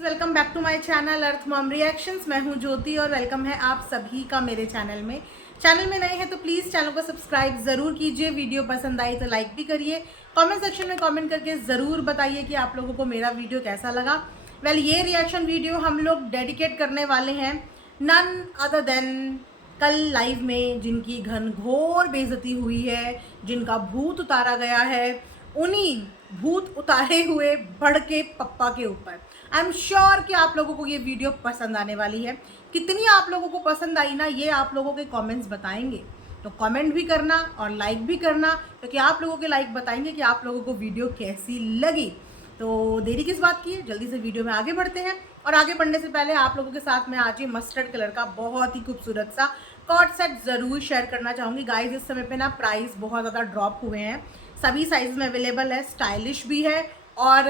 Welcome back to my channel earth mom reactions. मैं हूं ज्योति और वेलकम है आप सभी का मेरे चैनल में। चैनल में नए हैं तो प्लीज़ चैनल को सब्सक्राइब ज़रूर कीजिए। वीडियो पसंद आई तो लाइक भी करिए। कमेंट सेक्शन में कमेंट करके ज़रूर बताइए कि आप लोगों को मेरा वीडियो कैसा लगा। ये रिएक्शन वीडियो हम लोग डेडिकेट करने वाले हैं नन अदर देन कल लाइव में जिनकी घनघोर बेइज्जती हुई है, जिनका भूत उतारा गया है, उन्हीं भूत उतारे हुए बढ़ के पप्पा के ऊपर। आई एम श्योर कि आप लोगों को ये वीडियो पसंद आने वाली है। कितनी आप लोगों को पसंद आई ना, ये आप लोगों के कमेंट्स बताएंगे। तो कमेंट भी करना और लाइक भी करना, क्योंकि आप लोगों के लाइक बताएंगे कि आप लोगों को वीडियो कैसी लगी। तो देरी किस बात की है, जल्दी से वीडियो में आगे बढ़ते हैं। और आगे बढ़ने से पहले आप लोगों के साथ मैं आज ये मस्टर्ड कलर का बहुत ही खूबसूरत सा कॉर्ड सेट ज़रूर शेयर करना चाहूँगी। गाइस इस समय पे ना प्राइस बहुत ज़्यादा ड्रॉप हुए हैं, सभी साइज़ में अवेलेबल है, स्टाइलिश भी है और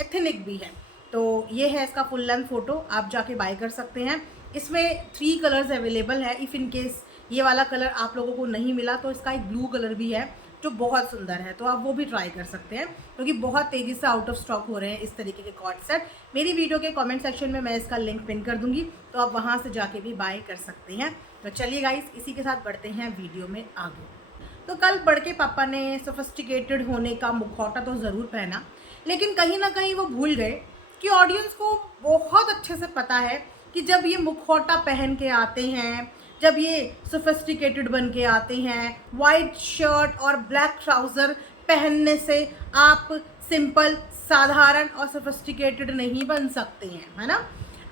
एथनिक भी है। तो ये है इसका फुल लेंथ फ़ोटो, आप जाके बाय कर सकते हैं। इसमें 3 कलर्स अवेलेबल है। इफ़ इन केस ये वाला कलर आप लोगों को नहीं मिला तो इसका एक ब्लू कलर भी है जो बहुत सुंदर है, तो आप वो भी ट्राई कर सकते हैं, क्योंकि बहुत तेज़ी से आउट ऑफ स्टॉक हो रहे हैं इस तरीके के कॉर्ड सेट। मेरी वीडियो के कमेंट सेक्शन में मैं इसका लिंक पिन कर दूंगी, तो आप वहाँ से जाके भी बाय कर सकते हैं। तो चलिए गाइस, इसी के साथ बढ़ते हैं वीडियो में आगे। तो कल बड़के पापा ने सोफिस्टिकेटेड होने का मुखौटा तो ज़रूर पहना, लेकिन कहीं ना कहीं वो भूल गए कि ऑडियंस को बहुत अच्छे से पता है कि जब ये मुखौटा पहन के आते हैं, जब ये सोफिस्टिकेटेड बन के आते हैं, वाइट शर्ट और ब्लैक ट्राउज़र पहनने से आप सिंपल, साधारण और सोफिस्टिकेटेड नहीं बन सकते हैं, है ना।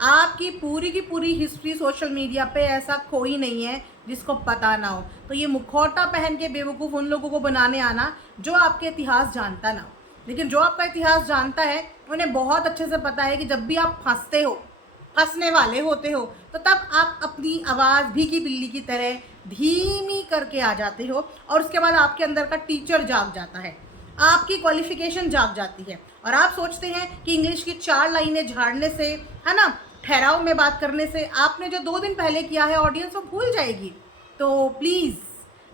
आपकी पूरी की पूरी हिस्ट्री सोशल मीडिया पे ऐसा कोई नहीं है जिसको पता ना हो। तो ये मुखौटा पहन के बेवकूफ़ उन लोगों को बनाने आना जो आपके इतिहास जानता ना हो। लेकिन जो आपका इतिहास जानता है उन्हें बहुत अच्छे से पता है कि जब भी आप फंसते हो, फंसने वाले होते हो, तो तब आप अपनी आवाज़ भीगी बिल्ली की तरह धीमी करके आ जाते हो, और उसके बाद आपके अंदर का टीचर जाग जाता है, आपकी क्वालिफिकेशन जाग जाती है, और आप सोचते हैं कि इंग्लिश की 4 लाइनें झाड़ने से, है ना, ठहराव में बात करने से आपने जो 2 दिन पहले किया है ऑडियंस वो भूल जाएगी। तो प्लीज़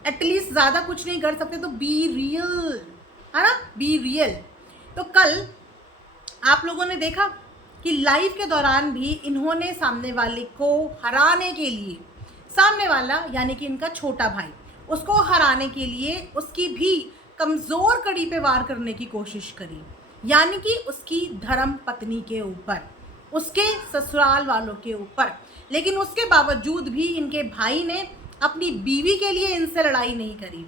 एटलीस्ट ज़्यादा कुछ नहीं कर सकते तो बी रियल, है ना, बी रियल। तो कल आप लोगों ने देखा कि लाइव के दौरान भी इन्होंने सामने वाले को हराने के लिए, सामने वाला यानी कि इनका छोटा भाई, उसको हराने के लिए उसकी भी कमज़ोर कड़ी पे वार करने की कोशिश करी, यानी कि उसकी धर्म पत्नी के ऊपर, उसके ससुराल वालों के ऊपर। लेकिन उसके बावजूद भी इनके भाई ने अपनी बीवी के लिए इनसे लड़ाई नहीं करी,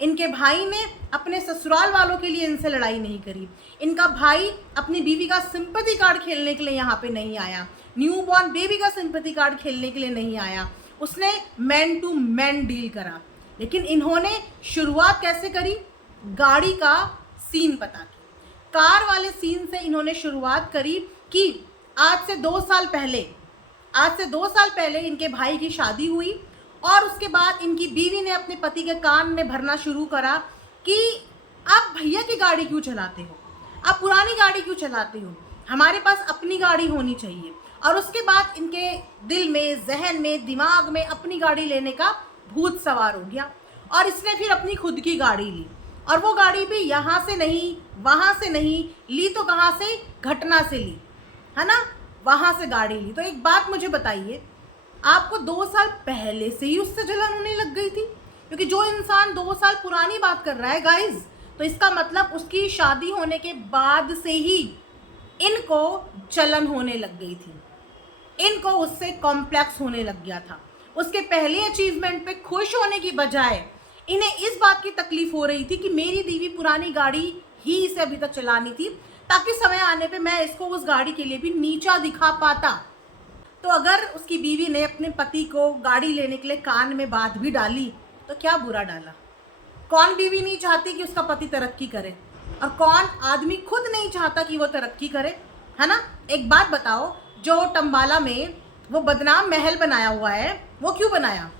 इनके भाई ने अपने ससुराल वालों के लिए इनसे लड़ाई नहीं करी। इनका भाई अपनी बीवी का सिंपैथी कार्ड खेलने के लिए यहाँ पे नहीं आया, न्यू बॉर्न बेबी का सिंपैथी कार्ड खेलने के लिए नहीं आया, उसने मैन टू मैन डील करा। लेकिन इन्होंने शुरुआत कैसे करी, गाड़ी का सीन बता के, कार वाले सीन से इन्होंने शुरुआत करी कि आज से 2 साल पहले इनके भाई की शादी हुई, और उसके बाद इनकी बीवी ने अपने पति के कान में भरना शुरू करा कि आप भैया की गाड़ी क्यों चलाते हो, आप पुरानी गाड़ी क्यों चलाते हो, हमारे पास अपनी गाड़ी होनी चाहिए। और उसके बाद इनके दिल में, जहन में, दिमाग में अपनी गाड़ी लेने का भूत सवार हो गया, और इसने फिर अपनी खुद की गाड़ी ली, और वो गाड़ी भी यहाँ से नहीं, वहाँ से नहीं ली, तो कहाँ से, घटना से ली, है ना, वहाँ से गाड़ी ली। तो एक बात मुझे बताइए, आपको 2 साल पहले से ही उससे जलन होने लग गई थी? क्योंकि जो इंसान 2 साल पुरानी बात कर रहा है गाइज, तो इसका मतलब उसकी शादी होने के बाद से ही इनको जलन होने लग गई थी, इनको उससे कॉम्प्लेक्स होने लग गया था। उसके पहले अचीवमेंट पे खुश होने की बजाय इन्हें इस बात की तकलीफ हो रही थी कि मेरी बीवी पुरानी गाड़ी ही इसे अभी तक चलानी थी, ताकि समय आने पे मैं इसको उस गाड़ी के लिए भी नीचा दिखा पाता। तो अगर उसकी बीवी ने अपने पति को गाड़ी लेने के लिए कान में बात भी डाली तो क्या बुरा डाला। कौन बीवी नहीं चाहती कि उसका पति तरक्की करे, और कौन आदमी खुद नहीं चाहता कि वो तरक्की करे, है ना। एक बात बताओ, जो टम्बाला में वो बदनाम महल बनाया हुआ है वो क्यों बनाया,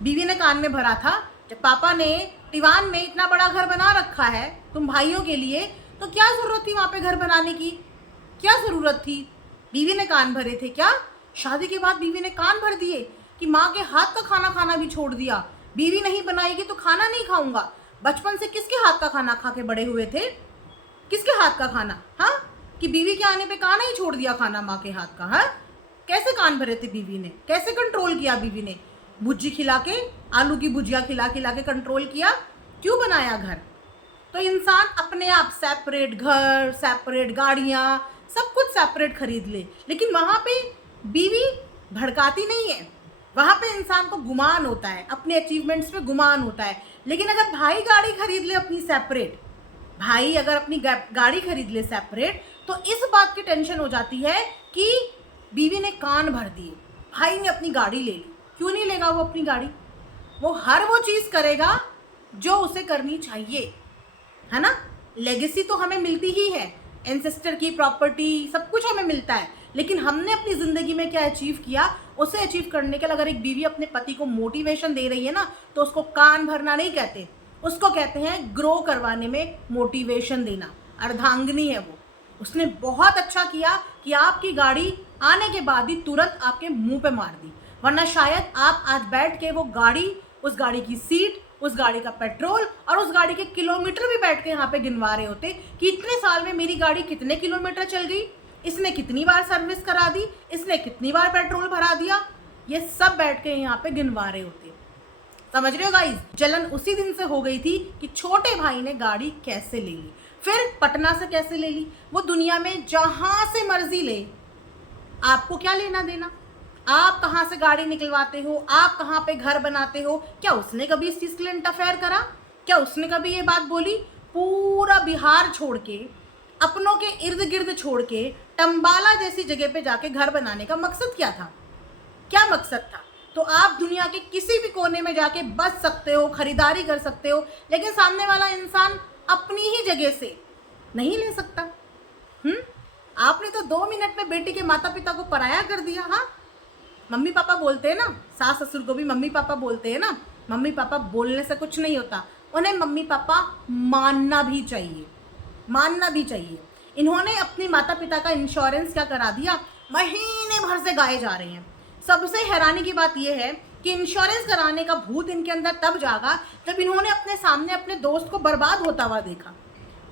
बीवी ने कान में भरा था। जब पापा ने टिवान में इतना बड़ा घर बना रखा है तुम भाइयों के लिए, तो क्या ज़रूरत थी वहाँ पे घर बनाने की, क्या ज़रूरत थी, बीवी ने कान भरे थे क्या? शादी के बाद बीवी ने कान भर दिए कि माँ के हाथ का खाना खाना भी छोड़ दिया, बीवी नहीं बनाएगी तो खाना नहीं खाऊंगा। बचपन से किसके हाथ का खाना खा के बड़े हुए थे, किसके हाथ का खाना, हाँ, कि बीवी के आने पे कान ही छोड़ दिया खाना माँ के हाथ का। हाँ, कैसे कान भरे थे बीवी ने, कैसे कंट्रोल किया बीवी ने, भुज्जी खिला के, आलू की भुजिया खिला खिला के कंट्रोल किया। क्यों बनाया घर? तो इंसान अपने आप सेपरेट घर, सेपरेट गाड़ियाँ, सब कुछ सेपरेट खरीद ले, लेकिन वहाँ पे बीवी भड़काती नहीं है। वहाँ पे इंसान को गुमान होता है, अपने अचीवमेंट्स पे गुमान होता है। लेकिन अगर भाई गाड़ी खरीद ले अपनी सेपरेट, भाई अगर अपनी गाड़ी खरीद ले सेपरेट, तो इस बात की टेंशन हो जाती है कि बीवी ने कान भर दिए, भाई ने अपनी गाड़ी ले ली। क्यों नहीं लेगा वो अपनी गाड़ी? वो हर वो चीज़ करेगा जो उसे करनी चाहिए, है ना। लेगेसी तो हमें मिलती ही है, एंसेस्टर की प्रॉपर्टी, सब कुछ हमें मिलता है, लेकिन हमने अपनी ज़िंदगी में क्या अचीव किया, उसे अचीव करने के लिए अगर एक बीवी अपने पति को मोटिवेशन दे रही है ना, तो उसको कान भरना नहीं कहते, उसको कहते हैं ग्रो करवाने में मोटिवेशन देना। अर्धांगिनी है वो। उसने बहुत अच्छा किया कि आपकी गाड़ी आने के बाद ही तुरंत आपके मुंह पे मार दी, वरना शायद आप आज बैठ के वो गाड़ी, उस गाड़ी की सीट, उस गाड़ी का पेट्रोल और उस गाड़ी के किलोमीटर भी बैठ के यहाँ पे गिनवा रहे होते कि इतने साल में मेरी गाड़ी कितने किलोमीटर चल गई, इसने कितनी बार सर्विस करा दी, इसने कितनी बार पेट्रोल भरा दिया, ये सब बैठ के यहाँ पे गिनवा रहे होते। समझ रहे हो गाइस? जलन उसी दिन से हो गई थी कि छोटे भाई ने गाड़ी कैसे ले ली, फिर पटना से कैसे ले ली। वो दुनिया में जहाँ से मर्जी ले, आपको क्या लेना देना? आप कहाँ से गाड़ी निकलवाते हो, आप कहाँ पे घर बनाते हो, क्या उसने कभी इस चीज़ के लिए इंटरफेयर करा? क्या उसने कभी ये बात बोली? पूरा बिहार छोड़ के, अपनों के इर्द गिर्द छोड़ के, टम्बाला जैसी जगह पे जाके घर बनाने का मकसद क्या था? क्या मकसद था? तो आप दुनिया के किसी भी कोने में जाके बस सकते हो, खरीदारी कर सकते हो, लेकिन सामने वाला इंसान अपनी ही जगह से नहीं ले सकता। आपने तो 2 मिनट में बेटी के माता पिता को पराया कर दिया। हाँ, मम्मी पापा बोलते हैं ना, सास ससुर को भी मम्मी पापा बोलते हैं ना। मम्मी पापा बोलने से कुछ नहीं होता, उन्हें मम्मी पापा मानना भी चाहिए, मानना भी चाहिए। इन्होंने अपने माता पिता का इंश्योरेंस क्या करा दिया, महीने भर से गाए जा रहे हैं। सबसे हैरानी की बात यह है कि इंश्योरेंस कराने का भूत इनके अंदर तब जागा जब इन्होंने अपने सामने अपने दोस्त को बर्बाद होता हुआ देखा।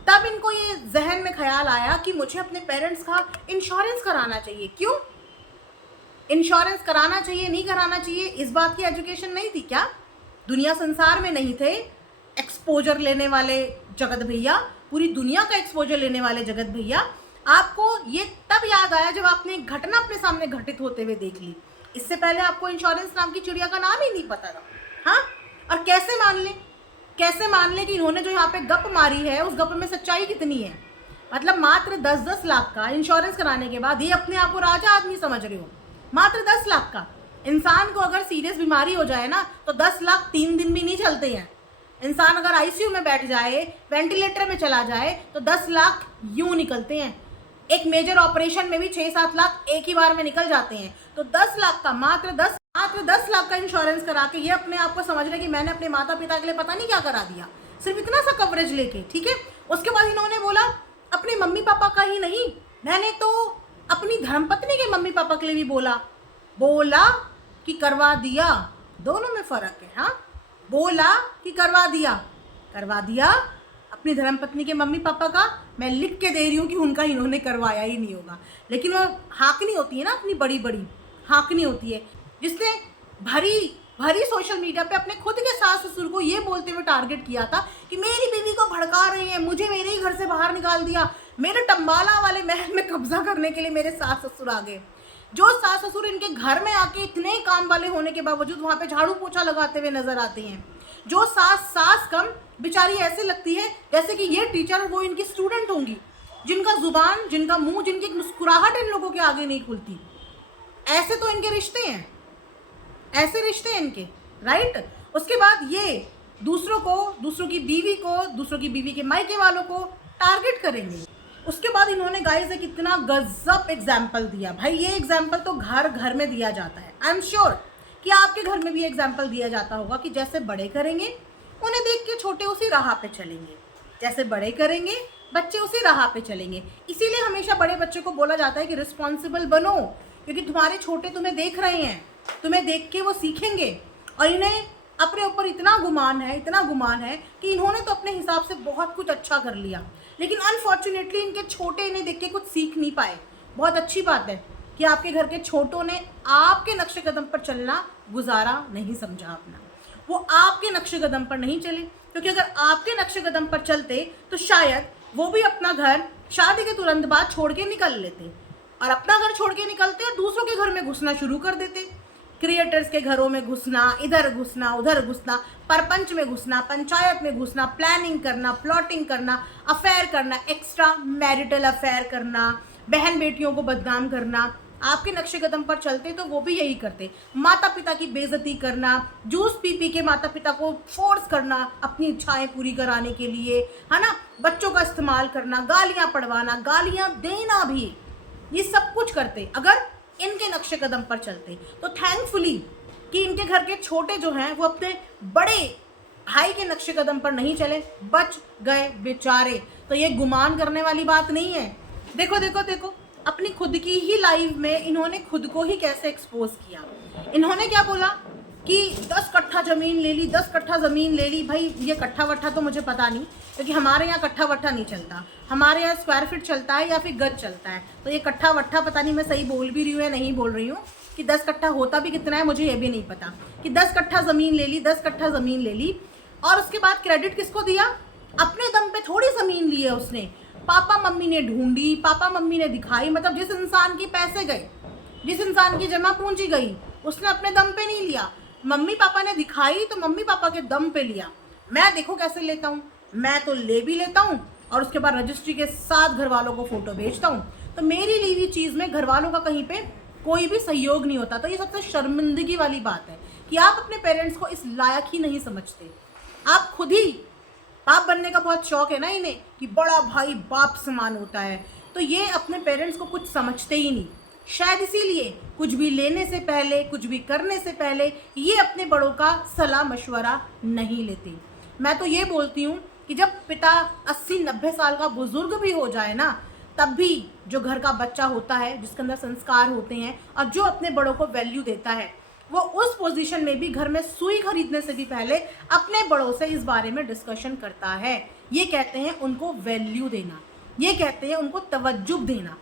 तब इनको ये जहन में ख्याल आया कि मुझे अपने पेरेंट्स का इंश्योरेंस कराना चाहिए। क्यों इंश्योरेंस कराना चाहिए, नहीं कराना चाहिए, इस बात की एजुकेशन नहीं थी क्या? दुनिया संसार में नहीं थे एक्सपोजर लेने वाले जगत भैया, पूरी दुनिया का एक्सपोजर लेने वाले जगत भैया। आपको ये तब याद आया जब आपने एक घटना अपने सामने घटित होते हुए देख ली। इससे पहले आपको इंश्योरेंस नाम की चिड़िया का नाम ही नहीं पता था। हाँ, और कैसे मान लें कि इन्होंने जो यहाँ पे गप मारी है, उस गप में सच्चाई कितनी है? मतलब मात्र 10-10 लाख का इंश्योरेंस कराने के बाद ये अपने आप को राजा आदमी समझ रहे हो। मात्र 10 लाख का। इंसान को अगर सीरियस बीमारी हो जाए ना, तो 10 लाख 3 दिन भी नहीं चलते हैं। इंसान अगर आईसीयू में बैठ जाए, वेंटिलेटर में चला जाए, तो 10 लाख यूं निकलते हैं। एक मेजर ऑपरेशन में भी 6-7 लाख एक ही बार में निकल जाते हैं। तो 10 लाख का, मात्र 10 लाख का इंश्योरेंस करा के ये अपने आप को समझ रहे कि मैंने अपने माता पिता के लिए पता नहीं क्या करा दिया, सिर्फ इतना सा कवरेज लेके। ठीक है, उसके बाद इन्होंने बोला अपने मम्मी पापा का ही नहीं, मैंने तो अपनी धर्मपत्नी के मम्मी पापा के लिए भी बोला कि करवा दिया। दोनों में फ़र्क है। हाँ, बोला कि करवा दिया अपनी धर्मपत्नी के मम्मी पापा का। मैं लिख के दे रही हूँ कि उनका इन्होंने करवाया ही नहीं होगा, लेकिन वो हाँकनी होती है ना, अपनी बड़ी बड़ी हाँकनी होती है, जिसने भरी सोशल मीडिया पे अपने खुद के सास ससुर को ये बोलते हुए टारगेट किया था कि मेरी बीवी को भड़का रहे हैं, मुझे मेरे ही घर से बाहर निकाल दिया, मेरे टम्बाला वाले महल में कब्जा करने के लिए मेरे सास ससुर आ गए। जो सास ससुर इनके घर में आके इतने काम वाले होने के बावजूद वहाँ पे झाड़ू पोछा लगाते हुए नजर आते हैं। जो सास कम बेचारी ऐसे लगती है जैसे कि ये टीचर वो इनकी स्टूडेंट होंगी, जिनका जुबान, जिनका मुंह, जिनकी मुस्कुराहट इन लोगों के आगे नहीं खुलती। ऐसे तो इनके रिश्ते हैं, ऐसे रिश्ते हैं इनके, राइट। उसके बाद ये दूसरों की बीवी के मायके वालों को टारगेट करेंगे। उसके बाद इन्होंने गाइस एक इतना गजब एग्जाम्पल दिया। भाई ये एग्जाम्पल तो घर घर में दिया जाता है। आई एम श्योर कि आपके घर में भी एग्जाम्पल दिया जाता होगा कि जैसे बड़े करेंगे उन्हें देख के छोटे उसी राह पे चलेंगे, जैसे बड़े करेंगे बच्चे उसी राह पे चलेंगे। इसीलिए हमेशा बड़े बच्चे को बोला जाता है कि रिस्पॉन्सिबल बनो, क्योंकि तुम्हारे छोटे तुम्हें देख रहे हैं, तुम्हें देख के वो सीखेंगे। और इन्हें अपने ऊपर इतना गुमान है कि इन्होंने तो अपने हिसाब से बहुत कुछ अच्छा कर लिया, लेकिन अनफॉर्चुनेटली इनके छोटे इन्हें देख के कुछ सीख नहीं पाए। बहुत अच्छी बात है कि आपके घर के छोटों ने आपके नक्शे कदम पर चलना गुजारा नहीं समझा अपना, वो आपके नक्शे कदम पर नहीं चले, क्योंकि अगर आपके नक्शे कदम पर चलते तो शायद वो भी अपना घर शादी के तुरंत बाद छोड़ के निकल लेते, और अपना घर छोड़ के निकलते और दूसरों के घर में घुसना शुरू कर देते। क्रिएटर्स के घरों में घुसना, इधर घुसना, उधर घुसना, परपंच में घुसना, पंचायत में घुसना, प्लानिंग करना, प्लॉटिंग करना, अफेयर करना, एक्स्ट्रा मैरिटल अफेयर करना, बहन बेटियों को बदनाम करना। आपके नक्शे कदम पर चलते तो वो भी यही करते। माता पिता की बेइज्जती करना, जूस पी पी के माता पिता को फोर्स करना अपनी इच्छाएं पूरी कराने के लिए, है ना, बच्चों का इस्तेमाल करना, गालियां पड़वाना, गालियां देना भी, ये सब कुछ करते अगर इनके नक्शे कदम पर चलते। तो थैंकफुली कि इनके घर के छोटे जो हैं वो अपने बड़े भाई के नक्शे कदम पर नहीं चले, बच गए बेचारे। तो ये गुमान करने वाली बात नहीं है। देखो देखो देखो, अपनी खुद की ही लाइफ में इन्होंने खुद को ही कैसे एक्सपोज किया। इन्होंने क्या बोला कि 10 कट्ठा ज़मीन ले ली, 10 कट्ठा ज़मीन ले ली। भाई ये कट्ठा वट्ठा तो मुझे पता नहीं, क्योंकि हमारे यहाँ कट्ठा वट्ठा नहीं चलता, हमारे यहाँ स्क्वायर फीट चलता है या फिर गज चलता है। तो ये कट्ठा वट्ठा पता नहीं मैं सही बोल भी रही हूँ या नहीं बोल रही हूँ, कि 10 कट्ठा होता भी कितना है मुझे ये भी नहीं पता। कि 10 कट्ठा ज़मीन ले ली, 10 कट्ठा ज़मीन ले ली, और उसके बाद क्रेडिट किसको दिया? अपने दम पे थोड़ी ज़मीन ली है उसने, पापा मम्मी ने ढूंढी, पापा मम्मी ने दिखाई। मतलब जिस इंसान के पैसे गए, जिस इंसान की जमा पूंजी गई, उसने अपने दम पे नहीं लिया। मम्मी पापा ने दिखाई तो मम्मी पापा के दम पे लिया। मैं देखो कैसे लेता हूँ, मैं तो ले भी लेता हूँ और उसके बाद रजिस्ट्री के साथ घर वालों को फोटो भेजता हूँ। तो मेरी ली हुई चीज़ में घर वालों का कहीं पे कोई भी सहयोग नहीं होता। तो ये सबसे शर्मिंदगी वाली बात है कि आप अपने पेरेंट्स को इस लायक ही नहीं समझते। आप खुद ही, बाप बनने का बहुत शौक है ना इन्हें कि बड़ा भाई बाप समान होता है, तो ये अपने पेरेंट्स को कुछ समझते ही नहीं। शायद इसीलिए कुछ भी लेने से पहले, कुछ भी करने से पहले ये अपने बड़ों का सलाह मशवरा नहीं लेते। मैं तो ये बोलती हूँ कि जब पिता 80-90 साल का बुजुर्ग भी हो जाए ना, तब भी जो घर का बच्चा होता है, जिसके अंदर संस्कार होते हैं और जो अपने बड़ों को वैल्यू देता है, वो उस पोजीशन में भी घर में सुई खरीदने से भी पहले अपने बड़ों से इस बारे में डिस्कशन करता है। ये कहते हैं उनको वैल्यू देना, ये कहते हैं उनको तवज्जुह देना,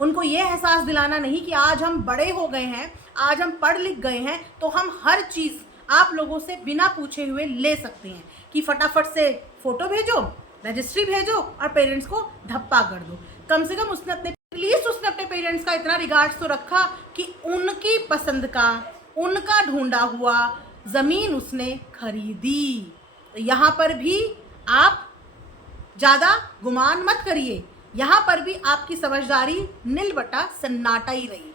उनको ये एहसास दिलाना नहीं कि आज हम बड़े हो गए हैं, आज हम पढ़ लिख गए हैं, तो हम हर चीज़ आप लोगों से बिना पूछे हुए ले सकते हैं कि फटाफट से फ़ोटो भेजो, रजिस्ट्री भेजो और पेरेंट्स को धप्पा कर दो। कम से कम उसने अपने पेरेंट्स का इतना रिगार्ड्स तो रखा कि उनकी पसंद का, उनका ढूंढा हुआ ज़मीन उसने खरीदी। तो यहाँ पर भी आप ज़्यादा गुमान मत करिए, यहाँ पर भी आपकी समझदारी नील बटा सन्नाटा ही रही।